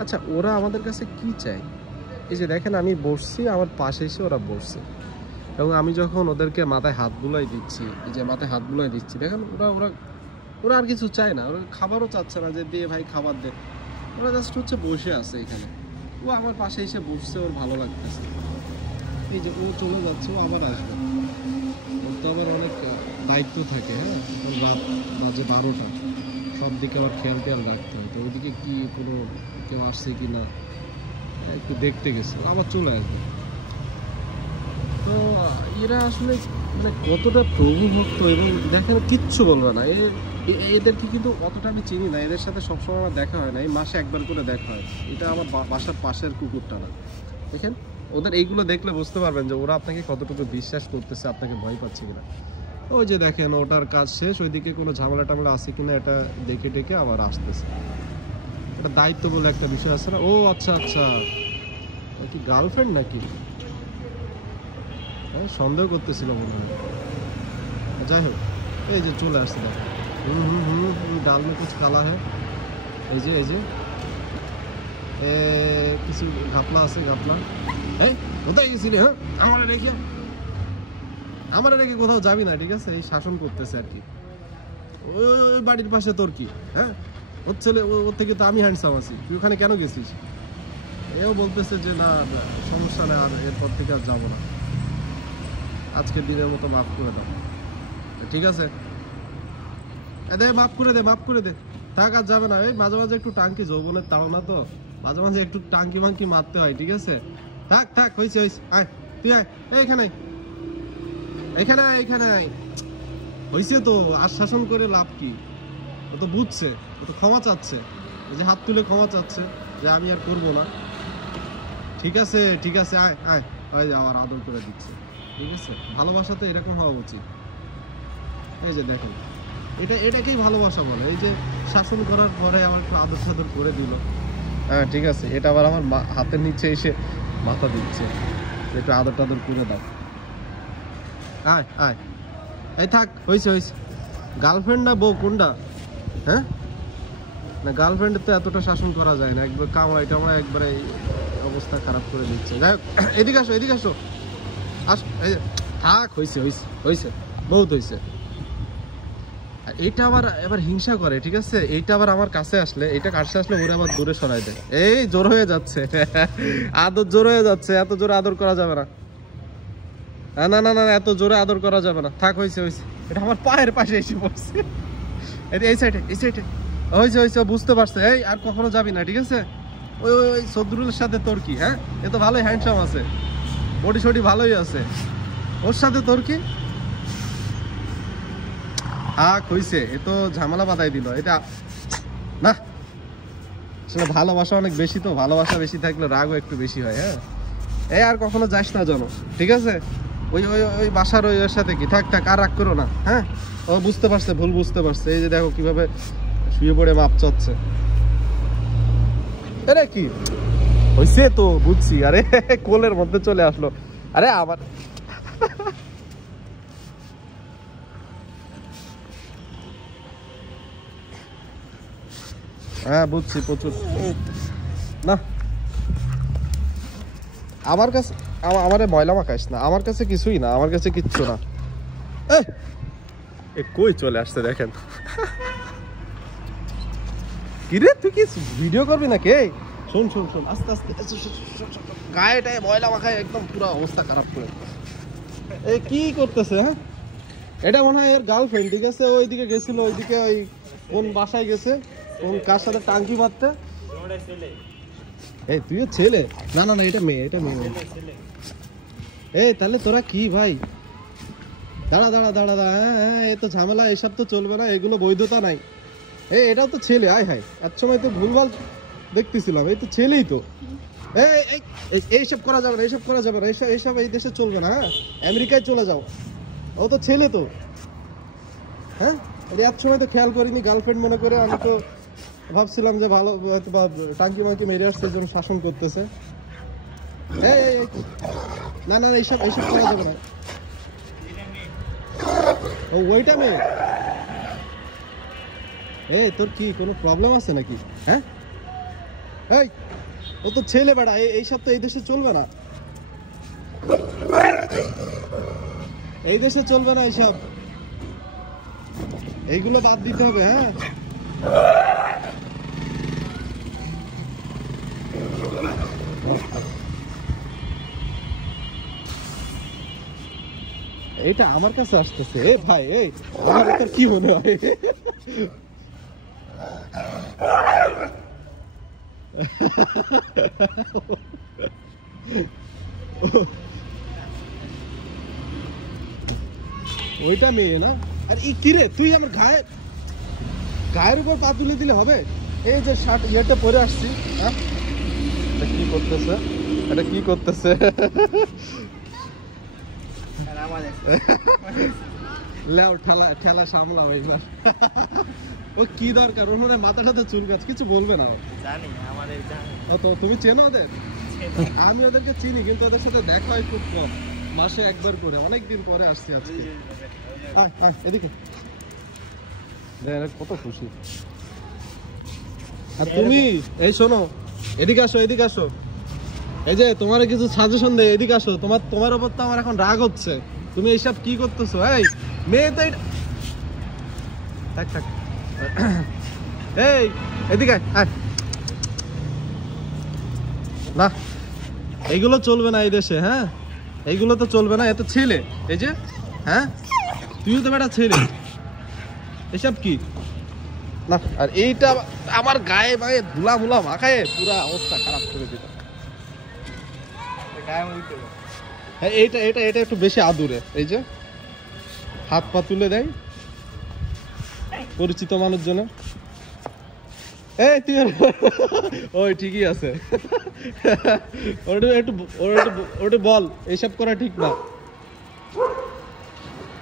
আচ্ছা ওরা আমাদের কাছে কি চায়? এই যে দেখেন আমি বসছি, আমার পাশে এসে ওরা বসছে, এবং আমি যখন ওদেরকে মাথায় হাত বুলাই দিচ্ছি, এই যে মাথায় হাত বুলাই দিচ্ছি, দেখেন ওরা ওরা ওরা আর কিছু চায় না, ওরা খাবারও চাচ্ছে না যে দিয়ে ভাই খাবার দে, ওরা জাস্ট হচ্ছে বসে আছে এখানে। ও আমার পাশে এসে বসছে, ওর ভালো লাগতেছে। এই যে ও চলে যাচ্ছে, ও আবার আসবে, ওর তো আবার অনেক দায়িত্ব থাকে। হ্যাঁ, রাত বাজে 12টা, সব দিকে আবার খেয়াল টেয়াল রাখতে হয়, তো ওইদিকে কি কোনো কেউ আসছে কি না একটু দেখতে গেছে, আবার চলে আসবে। তো এরা আসলে মানে কতটা প্রভু ভক্ত, এবং দেখেন কিচ্ছু বলবে না। এদেরকে কিন্তু অতটা আমি চিনি না, এদের সাথে সবসময় আমার দেখা হয় না, এই মাসে একবার করে দেখা হয়। এটা আমার বাসার পাশের কুকুরটা না। দেখেন ওদের এইগুলো দেখলে বুঝতে পারবেন যে ওরা আপনাকে কতটুকু বিশ্বাস করতেছে, আপনাকে ভয় পাচ্ছে কিনা। ওই যে দেখেন ওটার কাজ শেষ, ওইদিকে কোনো ঝামেলা টামেলা আছে কিনা এটা দেখে টেকে আবার আসতেছে। এটা দায়িত্ব বলে একটা বিষয় আছে না। ও আচ্ছা আচ্ছা, ও কি গার্লফ্রেন্ড নাকি? হ্যাঁ, সন্দেহ করতেছিল মনে হয়। যাই হোক, এই যে চলে আসছে দেখো। ডাল মে কুছ কালা হ্যাঁ, এই যে কিছু ঘাপলা আছে, ঘাপলা। এই কোথায় গেছিলি? হ্যাঁ, আমার রেখে কোথাও যাবি না, ঠিক আছে? এই শাসন করতেছে আর কি। ওই বাড়ির পাশে তোর কি? হ্যাঁ, ওর ছেলে, ওর থেকে তো আমি হ্যান্ডসাম আছি, তুই ওখানে কেন গেছিস? এও বলতেছে যে না সমস্যা নেই, আর এরপর থেকে আর যাবো না, আজকের দিনের মতো মাফ করে দাও। ঠিক আছে, দে মাফ করে দে, মাফ করে দে, থাক আর যাবে না। এই মাঝে মাঝে একটু টাঙ্কি, যৌবনের তাও না তো, মাঝে মাঝে একটু টাঙ্কি মাঙ্কি মারতে হয়, ঠিক আছে? থাক থাক, হয়েছে হয়েছে, আয় তুই আয়, এইখানে এইখানে এইখানে আয়। হয়েছে তো, আর শাসন করে লাভ কি? ও তো বুঝছে, ও তো ক্ষমা চাচ্ছে, এই যে হাত তুলে ক্ষমা চাচ্ছে যে আমি আর করবো না। ঠিক আছে ঠিক আছে, আয় আয়, ওই যে আমার আদর করে দিচ্ছে, ঠিক আছে? ভালোবাসা তো এরকম হওয়া উচিত। এই যে দেখেন, এটাকেই ভালোবাসা বলে। এই যে শাসন করার পরে আমার একটু আদর সাদর করে দিল। হ্যাঁ ঠিক আছে, এটা আবার আমার হাতের নিচে এসে মাথা দিচ্ছে, একটু আদর টাদর করে দাও। আয় আয়, এই থাক, হয়েছে হয়েছে। গার্লফ্রেন্ড না বউ কোনটা? হ্যাঁ, না গার্লফ্রেন্ডের তো এতটা শাসন করা যায় না, একবার কামড়াই টামড়াই একবারে অবস্থা খারাপ করে দিচ্ছে। যাই হোক, এদিকে আসো এদিকে আসো, এই যে থাক, হয়েছে হয়েছে হয়েছে, বহুত হয়েছে। এইটা আবার এবার হিংসা করে, ঠিক আছে? এইটা আবার আমার কাছে আসলে, এইটা কাছে আসলে ওরে আবার দূরে সরাই দেয়। এই জোর হয়ে যাচ্ছে, আদর জোর হয়ে যাচ্ছে, এত জোরে আদর করা যাবে না। না না না, এত জোরে আদর করা যাবে না, থাক, হয়েছে হয়েছে। এটা আমার পায়ের পাশে এসে পড়ছে, এই সাইডে এই সাইডে, হয়েছে হয়েছে, বুঝতে পারছে। এই আর কখনো যাবি না, ঠিক আছে? ওই ওই ওই সদরুলের সাথে তোর কি? হ্যাঁ, এ তো ভালোই হ্যান্ডসাম আছে, বডি সডি ভালোই আছে, ওর সাথে তোর কি? থাক, হইছে, এ তো ঝামেলা বাঁধাই দিল। এটা না, আসলে ভালোবাসা অনেক বেশি, তো ভালোবাসা বেশি থাকলে রাগও একটু বেশি হয়। হ্যাঁ, এই আর কখনো যাস না জানো, ঠিক আছে? ওই ওই ওই বাসার ওই ওর সাথে কি? থাক থাক, আর রাগ করো না। হ্যাঁ, ও বুঝতে পারছে, ভুল বুঝতে পারছে। এই যে দেখো কিভাবে শুয়ে পড়ে মাপ চাচ্ছে। আরে কি হইছে তো, বুঝছি। আরে কোলের মধ্যে চলে আসলো। আরে আবার হ্যাঁ বুঝছি, প্রচুর না। আমার কাছে আমারে ময়লা মাখাইস না, আমার কাছে কিছুই না, আমার কাছে কিচ্ছু না। এ কই চলে আসছে দেখেন। কিরে তুই কি ভিডিও করবি নাকি? এই শোন শোন শোন, আস্তে আস্তে, গায়েটায় ময়লা মাখায় একদম পুরো অবস্থা খারাপ করে। এই কি করতেছে? হ্যাঁ, এটা মনে হয় এর গার্লফ্রেন্ড, ঠিক আছে? ওইদিকে গেছিল, ওইদিকে ওই কোন বাসায় গেছে, কোন কার সাথে টাঙ্কি মারতে। এই তুইও ছেলে? না না না, এটা মেয়ে, এটা মেয়ে। এই তাহলে তোরা কি ভাই? দাঁড়া দাঁড়া দাঁড়া দাঁড়া, হ্যাঁ হ্যাঁ, এ তো ঝামেলা, এসব তো চলবে না, এগুলো বৈধতা নাই। এই এটাও তো ছেলে, আয় হায়, এত সময় তো ভুলভাল দেখতেছিলাম, এই তো ছেলেই তো। এইসব করা যাবে না, এইসব করা যাবে না, এইসব এই দেশে চলবে না। হ্যাঁ, আমেরিকায় চলে যাও, ও তো ছেলে তো। হ্যাঁ, এত সময় তো খেয়াল করিনি, গার্লফ্রেন্ড মনে করে। আমি তো ভাবছিলাম যে ভালো টাঙ্কি মাঙ্কি মেরে আসছে, জন্য শাসন করতেছে। না না, এইসব করা যাবে না। ও ওইটা মেয়ে? এই তোর কি কোনো প্রবলেম আছে নাকি? হ্যাঁ, এই ও তো ছেলে বেড়া, এইসব তো এই দেশে চলবে না, এই দেশে চলবে না এইসব, এইগুলো বাদ দিতে হবে। হ্যাঁ এইটা আমার কাছে আসতেছে। এ ভাই, এই আমার তোর কি মনে হয়? ওইটা মেয়ে না? আর কি রে, তুই আমার গায়ের উপর পা তুলে দিলে হবে? এই যে শার্ট ইয়েটা পরে আসছি, হ্যাঁ এটা কি করতেছে, এটা কি করতেছে? লেও ঠেলা সামলাও এইবার। ও কি দরকার, ওর মনে মাথাটাতে চুল গাছ, কিছু বলবে না। জানি আমাদের তো তুমি চেনো ওদের? আমি ওদেরকে চিনি, কিন্তু ওদের সাথে দেখা হয় খুব কম, মাসে একবার করে। অনেকদিন পরে আসছি আজকে। এদিকে কত খুশি। আর তুমি এই শোনো, এদিকে আসো, এদিকে আসো। এই যে তোমার কিছু সাজেশন দেয়, এদিকে আসো। তোমার উপর তো আমার এখন রাগ হচ্ছে, তুমি এইসব কি করতেছো? এই মেয়ে তো থাক থাক, এই এদিকে আয়। না এইগুলো চলবে না এই দেশে। হ্যাঁ এইগুলো তো চলবে না, এত ছেলে। এই যে হ্যাঁ তুইও তো বেটা ছেলে, এসব কি না? আর এইটা আমার গায়ে গায়ে ধুলা মুলা মাখায় পুরা অবস্থা খারাপ করে দিল। হ্যাঁ এইটা এটা এটা একটু বেশি আদুরে। এই যে হাত পা তুলে দেয় পরিচিত মানুষজন। এই তুই ওই ঠিকই আছে, ওটা একটু বল, এইসব করা ঠিক না।